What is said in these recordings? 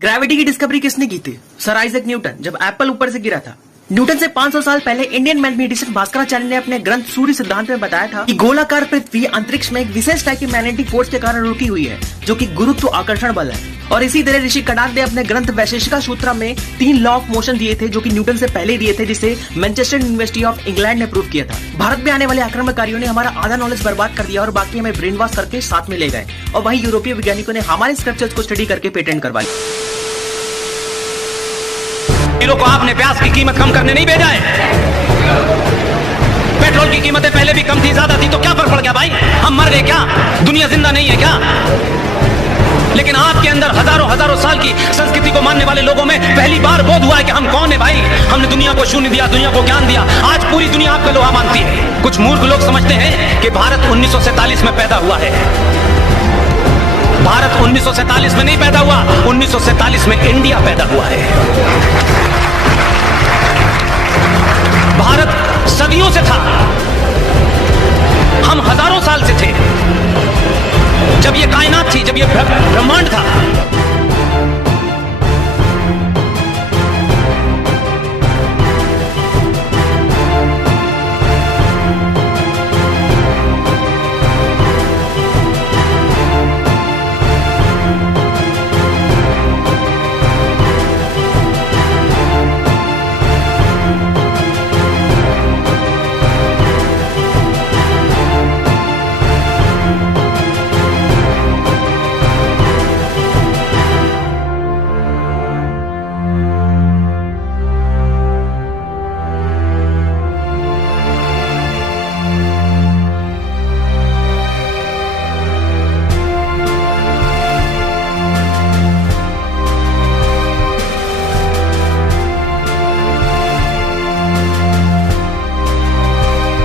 Gravity की discovery किसने की थी? सर आइजैक न्यूटन, जब एप्पल ऊपर से गिरा था। न्यूटन से 500 साल पहले इंडियन मैथमेटिशियन भास्कराचार्य ने अपने ग्रंथ सूर्य सिद्धांत में बताया था कि गोलाकार पृथ्वी अंतरिक्ष में एक विशेष टाइप की मैग्नेटिक फोर्स के कारण रुकी हुई है, जो कि गुरुत्व आकर्षण बल है। और इसी तरह ऋषि कणाद ने अपने ग्रंथ वैशेषिका सूत्र में 3 लॉ ऑफ मोशन दिए थे, जो कि न्यूटन से पहले दिए थे, जिसे मैनचेस्टर यूनिवर्सिटी ऑफ इंग्लैंड ने प्रूव किया था। भारत में आने वाले आक्रमणकारियों ने हमारा आधा नॉलेज बर्बाद कर दिया और बाकी हमें ब्रेन वॉश करके साथ में ले गए, और वहीं यूरोपीय वैज्ञानिकों ने हमारे स्क्रिप्चर्स को स्टडी करके पेटेंट करवा लिया। को आपने प्याज की कीमत कम करने नहीं भेजा है। पेट्रोल की कीमतें पहले भी कम थी, ज्यादा थी, तो क्या फर्क पड़ गया भाई? हम मर गए क्या? दुनिया जिंदा नहीं है क्या? लेकिन आपके अंदर हजारों साल की संस्कृति को मानने वाले लोगों में पहली बार बोध हुआ है कि हम कौन है भाई। हमने दुनिया को शून्य दिया, दुनिया को ज्ञान दिया। आज पूरी दुनिया आपका लोहा मानती है। कुछ मूर्ख लोग समझते हैं कि भारत 1947 में पैदा हुआ है। भारत 1947 में नहीं पैदा हुआ, 1947 में इंडिया पैदा हुआ है। भारत सदियों से था, हम हजारों साल से थे। जब ये कायनात थी, जब ये ब्रह्मांड था।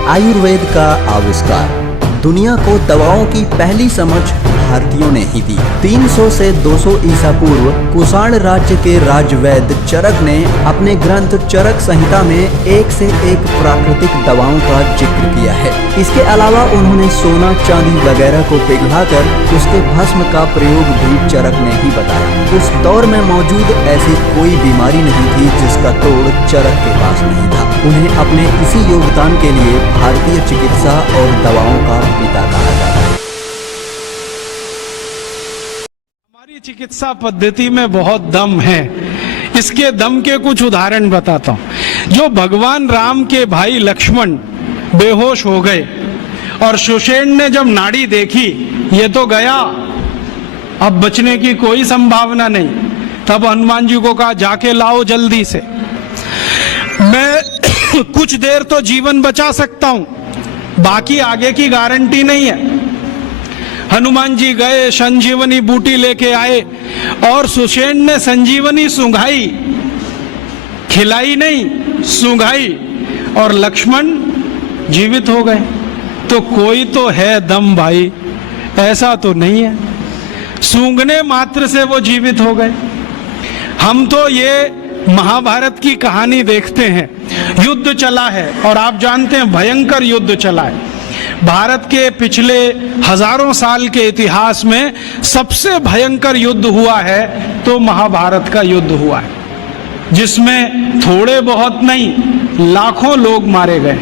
आयुर्वेद का आविष्कार। दुनिया को दवाओं की पहली समझ भारतीयों ने ही दी। 300 से 200 ईसा पूर्व कुषाण राज्य के राजवैद्य चरक ने अपने ग्रंथ चरक संहिता में एक से एक प्राकृतिक दवाओं का जिक्र किया है। इसके अलावा उन्होंने सोना चांदी वगैरह को पिघलाकर उसके भस्म का प्रयोग भी चरक ने ही बताया। उस दौर में मौजूद ऐसी कोई बीमारी नहीं थी जिसका तोड़ चरक के पास नहीं था। उन्हें अपने इसी योगदान के लिए भारतीय चिकित्सा और दवाओं का पिता कहा जाता है। हमारी चिकित्सा पद्धति में बहुत दम है। इसके दम के कुछ उदाहरण बताता हूँ। जो भगवान राम के भाई लक्ष्मण बेहोश हो गए और सुषेण ने जब नाड़ी देखी, ये तो गया, अब बचने की कोई संभावना नहीं। तब हनुमान जी को कहा, जाके लाओ जल्दी से, मैं कुछ देर तो जीवन बचा सकता हूं, बाकी आगे की गारंटी नहीं है। हनुमान जी गए, संजीवनी बूटी लेके आए और सुषेण ने संजीवनी सूंघाई, खिलाई नहीं, सूंघाई, और लक्ष्मण जीवित हो गए। तो कोई तो है दम भाई, ऐसा तो नहीं है सूंघने मात्र से वो जीवित हो गए। हम तो ये महाभारत की कहानी देखते हैं, युद्ध चला है और आप जानते हैं भयंकर युद्ध चला है। भारत के पिछले हजारों साल के इतिहास में सबसे भयंकर युद्ध हुआ है तो महाभारत का युद्ध हुआ है, जिसमें थोड़े बहुत नहीं लाखों लोग मारे गए।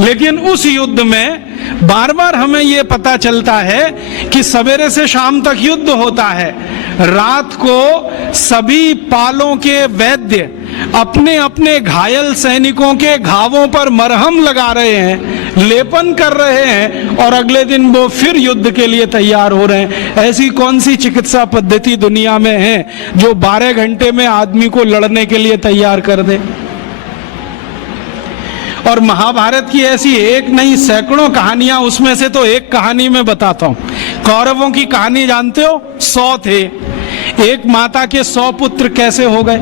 लेकिन उस युद्ध में बार बार हमें ये पता चलता है कि सवेरे से शाम तक युद्ध होता है। रात को सभी पालों के वैद्य अपने अपने घायल सैनिकों के घावों पर मरहम लगा रहे हैं, लेपन कर रहे हैं, और अगले दिन वो फिर युद्ध के लिए तैयार हो रहे हैं। ऐसी कौन सी चिकित्सा पद्धति दुनिया में है जो 12 घंटे में आदमी को लड़ने के लिए तैयार कर दे? और महाभारत की ऐसी एक नहीं सैकड़ों कहानियां, उसमें से तो एक कहानी में बताता हूं। कौरवों की कहानी जानते हो? 100 थे। एक माता के 100 पुत्र कैसे हो गए?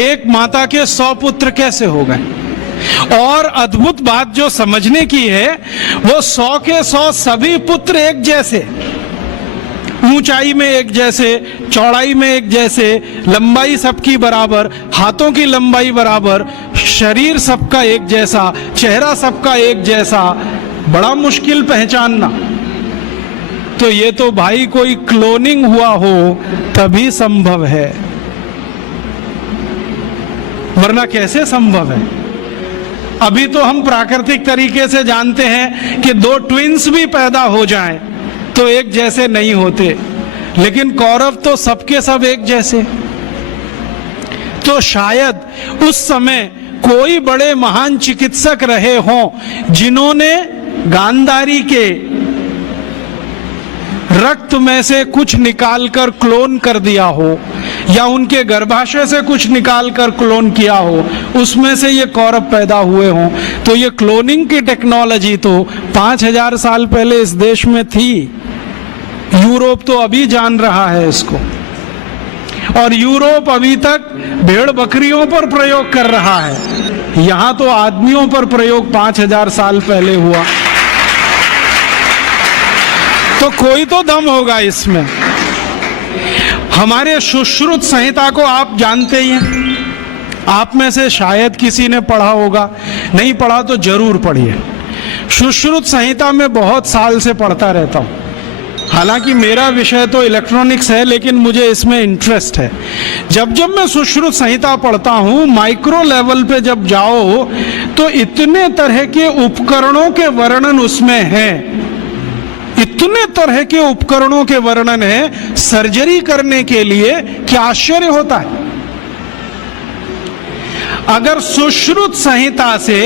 एक माता के 100 पुत्र कैसे हो गए? और अद्भुत बात जो समझने की है, वो 100 के 100 सभी पुत्र एक जैसे, ऊंचाई में एक जैसे, चौड़ाई में एक जैसे, लंबाई सबकी बराबर, हाथों की लंबाई बराबर, शरीर सबका एक जैसा, चेहरा सबका एक जैसा। बड़ा मुश्किल पहचानना। तो ये तो भाई कोई क्लोनिंग हुआ हो तभी संभव है, वरना कैसे संभव है। अभी तो हम प्राकृतिक तरीके से जानते हैं कि दो ट्विंस भी पैदा हो जाएं तो एक जैसे नहीं होते, लेकिन कौरव तो सबके सब एक जैसे। तो शायद उस समय कोई बड़े महान चिकित्सक रहे हों जिन्होंने गांधारी के रक्त में से कुछ निकालकर क्लोन कर दिया हो, या उनके गर्भाशय से कुछ निकालकर क्लोन किया हो, उसमें से ये कौरव पैदा हुए हों। तो ये क्लोनिंग की टेक्नोलॉजी तो 5000 साल पहले इस देश में थी। यूरोप तो अभी जान रहा है इसको, और यूरोप अभी तक भेड़ बकरियों पर प्रयोग कर रहा है। यहां तो आदमियों पर प्रयोग 5000 साल पहले हुआ। तो कोई तो दम होगा इसमें। हमारे सुश्रुत संहिता को आप जानते ही हैं, आप में से शायद किसी ने पढ़ा होगा, नहीं पढ़ा तो जरूर पढ़िए। सुश्रुत संहिता में बहुत साल से पढ़ता रहता हूं। हालांकि मेरा विषय तो इलेक्ट्रॉनिक्स है, लेकिन मुझे इसमें इंटरेस्ट है। जब जब मैं सुश्रुत संहिता पढ़ता हूं, माइक्रो लेवल पे जब जाओ तो इतने तरह के उपकरणों के वर्णन उसमें हैं, इतने तरह के उपकरणों के वर्णन है सर्जरी करने के लिए, क्या आश्चर्य होता है। अगर सुश्रुत संहिता से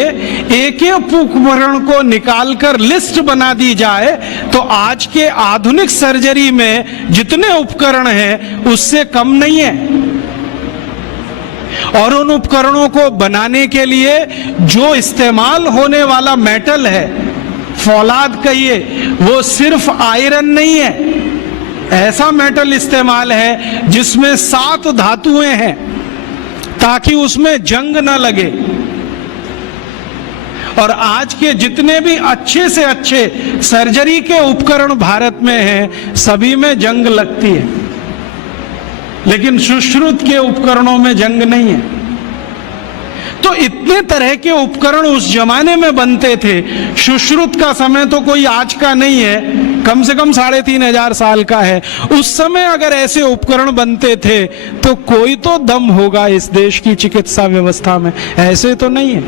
एक एक उपकरण को निकालकर लिस्ट बना दी जाए तो आज के आधुनिक सर्जरी में जितने उपकरण हैं उससे कम नहीं है। और उन उपकरणों को बनाने के लिए जो इस्तेमाल होने वाला मेटल है, फौलाद कहिए, वो सिर्फ आयरन नहीं है। ऐसा मेटल इस्तेमाल है जिसमें 7 धातुएं हैं ताकि उसमें जंग न लगे। और आज के जितने भी अच्छे से अच्छे सर्जरी के उपकरण भारत में हैं, सभी में जंग लगती है, लेकिन सुश्रुत के उपकरणों में जंग नहीं है। तो इतने तरह के उपकरण उस जमाने में बनते थे। सुश्रुत का समय तो कोई आज का नहीं है, कम से कम 3500 साल का है। उस समय अगर ऐसे उपकरण बनते थे तो कोई तो दम होगा इस देश की चिकित्सा व्यवस्था में, ऐसे तो नहीं है।